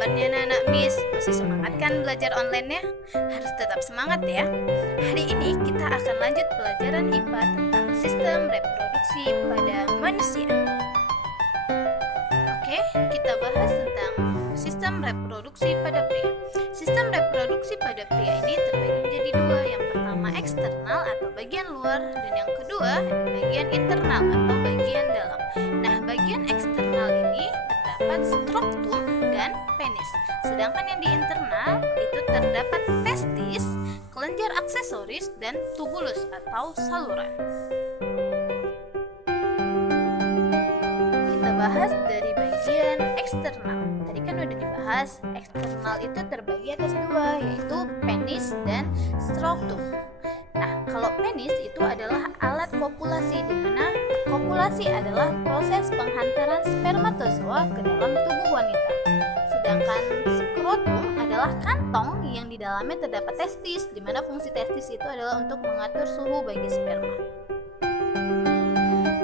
kabarnya anak-anak Miss? Masih semangat kan belajar online-nya? Harus tetap semangat ya. Hari ini kita akan lanjut pelajaran IPA tentang sistem reproduksi pada manusia. Oke, kita bahas tentang sistem reproduksi pada pria. Sistem reproduksi pada pria ini terbagi menjadi dua. Yang pertama eksternal atau bagian luar, dan yang kedua bagian internal atau bagian dalam. Nah, bagian eksternal ini terdapat skrotum dan penis. Sedangkan yang di internal itu terdapat testis, kelenjar aksesoris, dan tubulus atau saluran. Kita bahas dari bagian eksternal. Tadi kan udah dibahas, eksternal itu terbagi atas dua, yaitu penis dan skrotum. Nah, kalau penis itu adalah alat kopulasi, di mana kopulasi adalah proses penghantaran spermatozoa ke dalam tubuh wanita. Sedangkan skrotum adalah kantong yang di dalamnya terdapat testis, di mana fungsi testis itu adalah untuk mengatur suhu bagi sperma.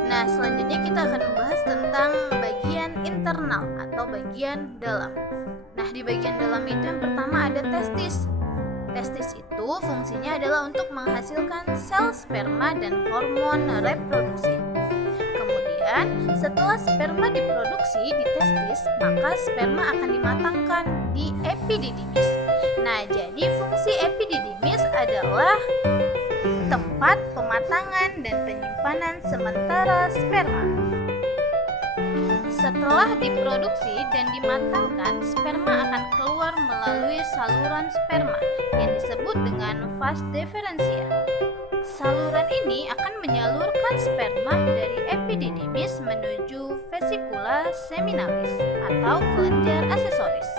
Nah, selanjutnya kita akan membahas tentang bagian internal atau bagian dalam. Nah, di bagian dalam itu yang pertama ada testis. Testis itu fungsinya adalah untuk menghasilkan sel sperma dan hormon reproduksi. Kemudian, setelah sperma diproduksi di testis, maka sperma akan dimatangkan di epididymis. Nah, jadi fungsi epididymis adalah tempat pematangan dan penyimpanan sementara sperma. Setelah diproduksi dan dimatangkan, sperma akan keluar melalui saluran sperma yang disebut dengan vas deferentia. Saluran ini akan menyalurkan sperma dari epididymis menuju vesicula seminalis atau kelenjar aksesoris.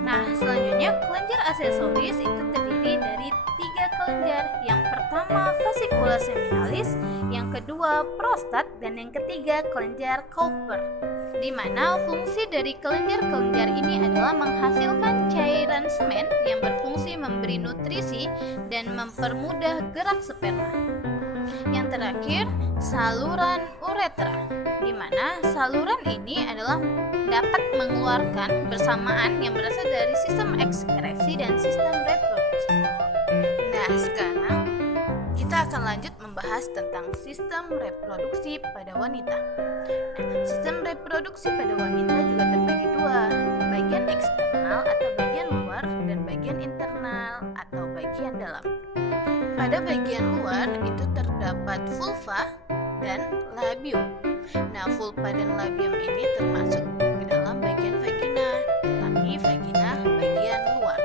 Nah, selanjutnya kelenjar aksesoris itu terdiri dari 3 kelenjar. Yang pertama vesicula seminalis, yang kedua prostat, dan yang ketiga kelenjar Cowper. Di mana fungsi dari kelenjar-kelenjar ini adalah menghasilkan cairan semen yang berfungsi memberi nutrisi dan mempermudah gerak sperma. Yang terakhir, saluran uretra, di mana saluran ini adalah dapat mengeluarkan bersamaan yang berasal dari sistem ekskresi dan sistem reproduksi. Nah, sekarang kita akan lanjut membahas tentang sistem reproduksi pada wanita. Nah, sistem reproduksi pada wanita juga terbagi dua, bagian eksternal atau bagian luar dan bagian internal atau bagian dalam. Pada bagian luar itu terdapat vulva dan labium. Nah, vulva dan labium ini termasuk ke dalam bagian vagina, tetapi vagina bagian luar.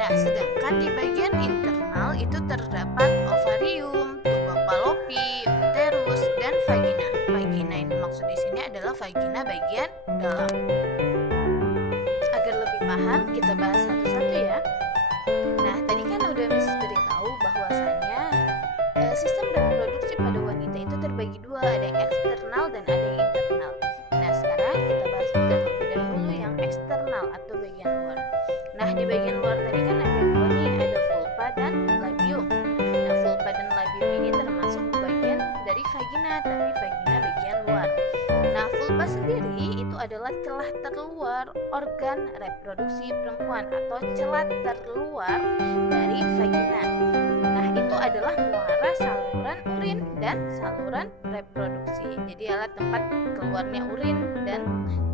Nah, sedangkan di bagian internal itu terdapat ovarium, tuba fallopi, uterus, dan vagina. Vagina ini maksud di sini adalah vagina bagian dalam. Agar lebih paham, kita bahas satu-satu ya. Nah, tadi kan udah Miss beritahu bahwasannya sistem reproduksi pada wanita itu terbagi dua, ada yang eksternal dan ada yang internal. Nah, sekarang kita bahas terlebih dahulu yang eksternal atau bagian luar. Nah, di bagian luar tadi kan ada dua nih, ada vulva dan labium. Nah, vulva dan labium ini termasuk bagian dari vagina, tapi vagina bagian luar. Nah, vulva sendiri itu adalah celah terluar organ reproduksi perempuan atau celah terluar dari vagina. Nah, itu adalah muara saluran urin dan saluran reproduksi. Jadi alat tempat keluarnya urin dan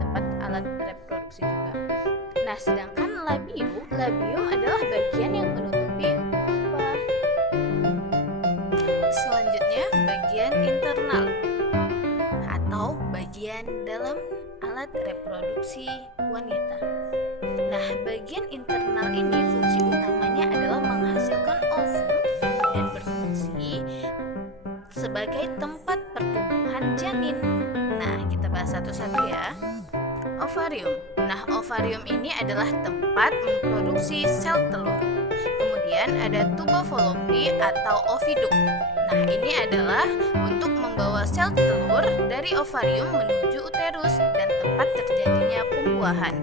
tempat alat reproduksi juga. Nah, sedangkan labium adalah bagian yang menutupi vulva. Selanjutnya, bagian internal atau bagian dalam alat reproduksi wanita. Nah, bagian internal ini fungsi utamanya adalah menghasilkan ovum dan berfungsi sebagai tempat pertumbuhan janin. Nah, kita bahas satu-satu ya. Ovarium. Nah, ovarium ini adalah tempat memproduksi sel telur. Kemudian ada tuba fallopi atau oviduk. Nah, ini adalah untuk membawa sel telur dari ovarium menuju uterus dan tempat terjadinya pembuahan.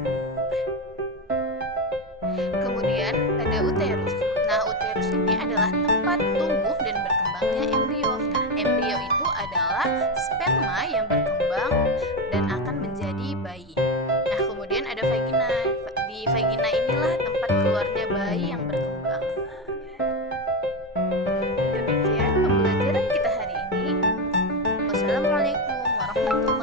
Kemudian ada uterus. Nah, uterus ini adalah tempat tumbuh dan berkembangnya embrio. Nah, embrio itu adalah sperma yang berkembang dan akan menjadi bayi. Nah, kemudian ada vagina. vagina inilah tempat keluarnya bayi yang berkembang. Demikian pembelajaran kita hari ini. Wassalamualaikum warahmatullahi wabarakatuh.